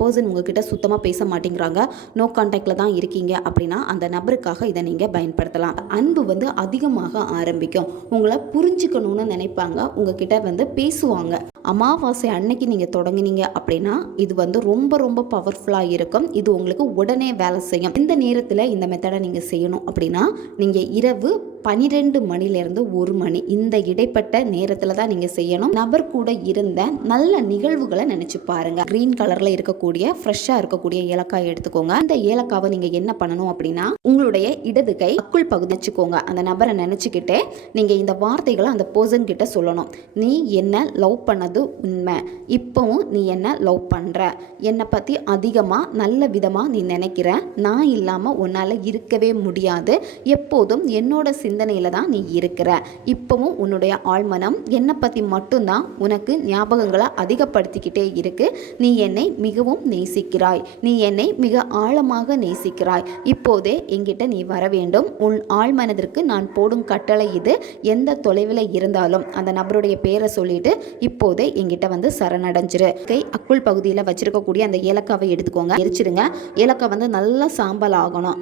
Person உங்ககிட்ட சுத்தமாக பேச மாட்டேங்கிறாங்க. நோ கான்டாக்டில் தான் இருக்கீங்க அப்படின்னா அந்த நபருக்காக இதை நீங்கள் பயன்படுத்தலாம். அன்பு வந்து அதிகமாக ஆரம்பிக்கும். உங்களை புரிஞ்சுக்கணும்னு நினைப்பாங்க. உங்ககிட்ட வந்து பேசுவாங்க. அமாவாசை அன்னைக்கு நீங்கள் தொடங்குனீங்க அப்படின்னா இது வந்து ரொம்ப ரொம்ப பவர்ஃபுல்லாக இருக்கும். இது உங்களுக்கு உடனே வேலை செய்யும். இந்த நேரத்தில் இந்த மெத்தடை நீங்கள் செய்யணும் அப்படின்னா நீங்கள் இரவு பனிரெண்டு மணிலேருந்து ஒரு மணி. இந்த இடைப்பட்ட நேரத்தில் தான் நீங்கள் செய்யணும். நபர் கூட இருந்த நல்ல நிகழ்வுகளை நினச்சி பாருங்கள் க்ரீன் கலரில் இருக்கக்கூடிய ஃப்ரெஷ்ஷாக இருக்கக்கூடிய ஏலக்காய் எடுத்துக்கோங்க. இந்த ஏலக்காவை நீங்கள் என்ன பண்ணணும் அப்படின்னா உங்களுடைய இடது கை அக்குள் பகுதி வச்சுக்கோங்க. அந்த நபரை நினச்சிக்கிட்டே நீங்கள் இந்த வார்த்தைகளை அந்த பர்சன் கிட்ட சொல்லணும். நீ என்ன லவ் பண்ணது உண்மை? இப்போவும் நீ என்ன லவ் பண்ணுற என்னை பற்றி அதிகமாக நல்ல விதமாக நீ நினைக்கிற? நான் இல்லாமல் உன்னால் இருக்கவே முடியாது. எப்போதும் என்னோட சிந்தனையில் தான் நீ இருக்கிற. இப்போவும் உன்னுடைய ஆழ்மனம் என்னை பற்றி மட்டும்தான் உனக்கு ஞாபகங்களை அதிகப்படுத்திக்கிட்டே இருக்கு. நீ என்னை மிகவும் நேசிக்கிறாய். நீ என்னை மிக ஆழமாக நேசிக்கிறாய். இப்போதே என்கிட்ட நீ வர வேண்டும். உன் ஆழ்மனதிற்கு நான் போடும் கட்டளை இது. எந்த தொலைவில் இருந்தாலும் அந்த நபருடைய பேரை சொல்லிட்டு இப்போதே என்கிட்ட வந்து சரணடைஞ்சிரு. கை அக்குள் பகுதியில் வச்சிருக்கக்கூடிய அந்த ஏலக்காவை எடுத்துக்கோங்க. எரிச்சிருங்க. ஏலக்காய் வந்து நல்லா சாம்பல் ஆகணும்.